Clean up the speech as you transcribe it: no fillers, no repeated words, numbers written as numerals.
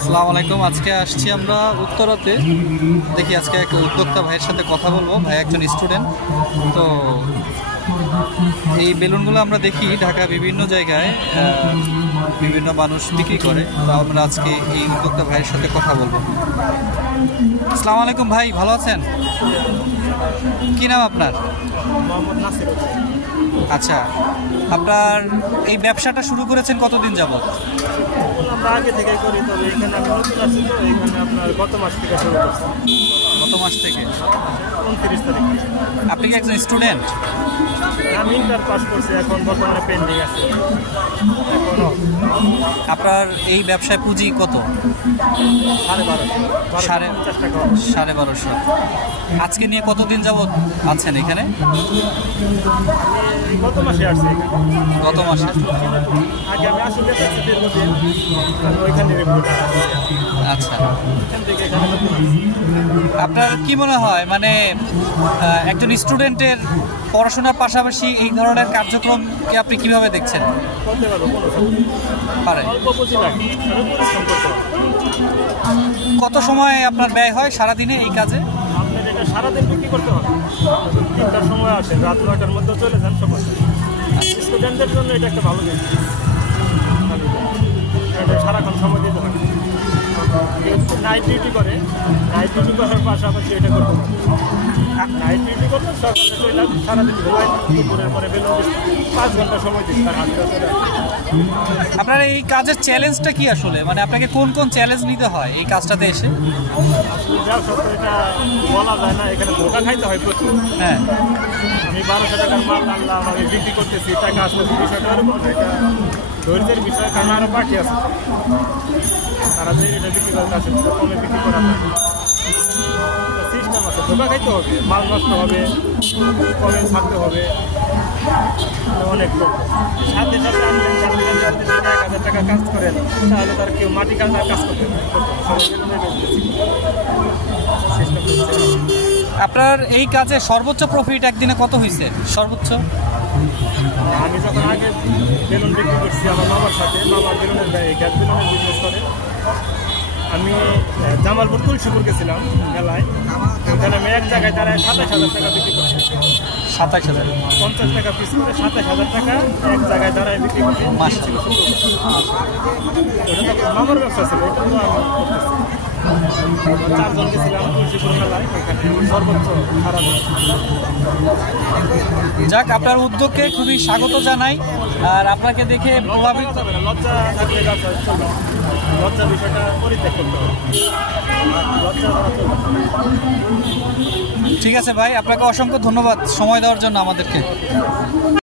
আসসালামু আলাইকুম। আজকে আসছি আমরা উত্তরাতে। দেখি আজকে এক উদ্যোক্তা ভাইয়ের সাথে কথা বলবো। ভাই একজন স্টুডেন্ট। তো এই বেলুনগুলো আমরা দেখি ঢাকা বিভিন্ন জায়গায় বিভিন্ন মানুষ বিক্রি করে। তো আমরা আজকে এই উদ্যোক্তা ভাইয়ের সাথে কথা বলবো। আসসালামু আলাইকুম ভাই, ভালো আছেন? কি নাম আপনার? আচ্ছা, আপনার এই ব্যবসাটা শুরু করেছেন কতদিন যাবত? আমরা আগে থেকে করি, তবে এখানে আমি নতুন আসছি, তো এখানে আপনার গত মাস থেকে শুরু করছি। গত মাস থেকে? 29 তারিখ। আপনি কি একজন স্টুডেন্ট? আমি ইন্টার পাস করছি, এখন বর্তমানে পেন্ডিং আছে। আপনার এই ব্যবসায় পুঁজি কত? 1250 টাকা। 1250। আজকে নিয়ে কতদিন যাবত আছেন এখানে? গত মাসে আসছি। গত মাসে? আগে আমি আসলে দীর্ঘদিন আমি ওইখানে রেগুলার। আচ্ছা, আপনার কি মনে হয়, মানে একজন স্টুডেন্টের পড়াশোনার পাশাপাশি এই ধরনের কার্যক্রমকে আপনি কিভাবে দেখছেন? করতে পারবো, পারে। অল্প পুঁজি লাগে, পরিশ্রম করতে হবে। কত সময় আপনার ব্যয় হয় সারাদিনে এই কাজে? আপনার এটা সারাদিন বিক্রি করতে হবে। 3টার সময় আসে, রাত 9টার মধ্যে চলে যান, সমস্যা। স্টুডেন্টদের জন্য এটা একটা ভালো জিনিস। এটা সারাক্ষণ সময় দিতে হবে। নাইট ডিউটি করে, নাইট ডিউটি করার পাশাপাশি এটা করতে হবে। নাইট ডিউটি করলে সকালে চলে সারাদিন ঘুমাই, দুপুরের পরে বেলুন 5 ঘন্টা সময় দিচ্ছি তার হাতে চলে। আপনার এই কাজের চ্যালেঞ্জটা কি আসলে, মানে আপনাকে কোন কোন চ্যালেঞ্জ নিতে হয় এই কাজটাতে এসে? যাও সত্য, এটা বলা যায় না, এখানে ধোকা খাইতে হয় প্রচুর। হ্যাঁ, আমি 1200 টাকার মাল আনলাম, আমি বিক্রি করতেছি, টাকা আসতেছি, বিষয়টা এরকম না। এটা ধৈর্যের বিষয়, কারণ আরও বাকি আছে। তারা যে এটা বিক্রি করে কাছে কমে বিক্রি করা যায়, সিস্টেম আছে। ধোকা খাইতে হবে, মাল নষ্ট হবে, কমে ছাড়তে হবে, অনেক লোক সাথে সাথে আনলেন। সাথে সাথে যদি 1000 টাকা কাজ করেন, তাহলে তার কেউ মাটি কাজ করতে হবে। আপনার এই কাজে সর্বোচ্চ প্রফিট একদিনে কত হয়েছে? সর্বোচ্চ? আমি যখন আগে বেলুন বিক্রি করছি আমার মামার সাথে, মামার বেলুনের গ্যাস বেলুনের বিজনেস করে। আমি জামালপুর তুলসীপুর গেছিলাম মেলায়, ওখানে আমি এক জায়গায় তারা 27,000 টাকা বিক্রি করছি। 27,000? 50 টাকা পিস করে 27,000 টাকা এক জায়গায় দাঁড়ায় বিক্রি করছি। ওটা তো মামার ব্যবসা ছিল, এটা তো আমি করতেছি। 4 জন গেছিলাম তুলসীপুর মেলায়, ওখানে সর্বোচ্চ খারাপ। যাক, আপনার উদ্যোগকে খুবই স্বাগত জানাই। আর আপনাকে দেখে প্রভাবিত হবে না, লজ্জা থাকলে ব্যবসা চলবে। লজ্জা বিষয়টা পরিত্যাগ করতে হবে, লজ্জা করা চলবে। ঠিক আছে ভাই, আপনাকে অসংখ্য ধন্যবাদ সময় দেওয়ার জন্য আমাদেরকে।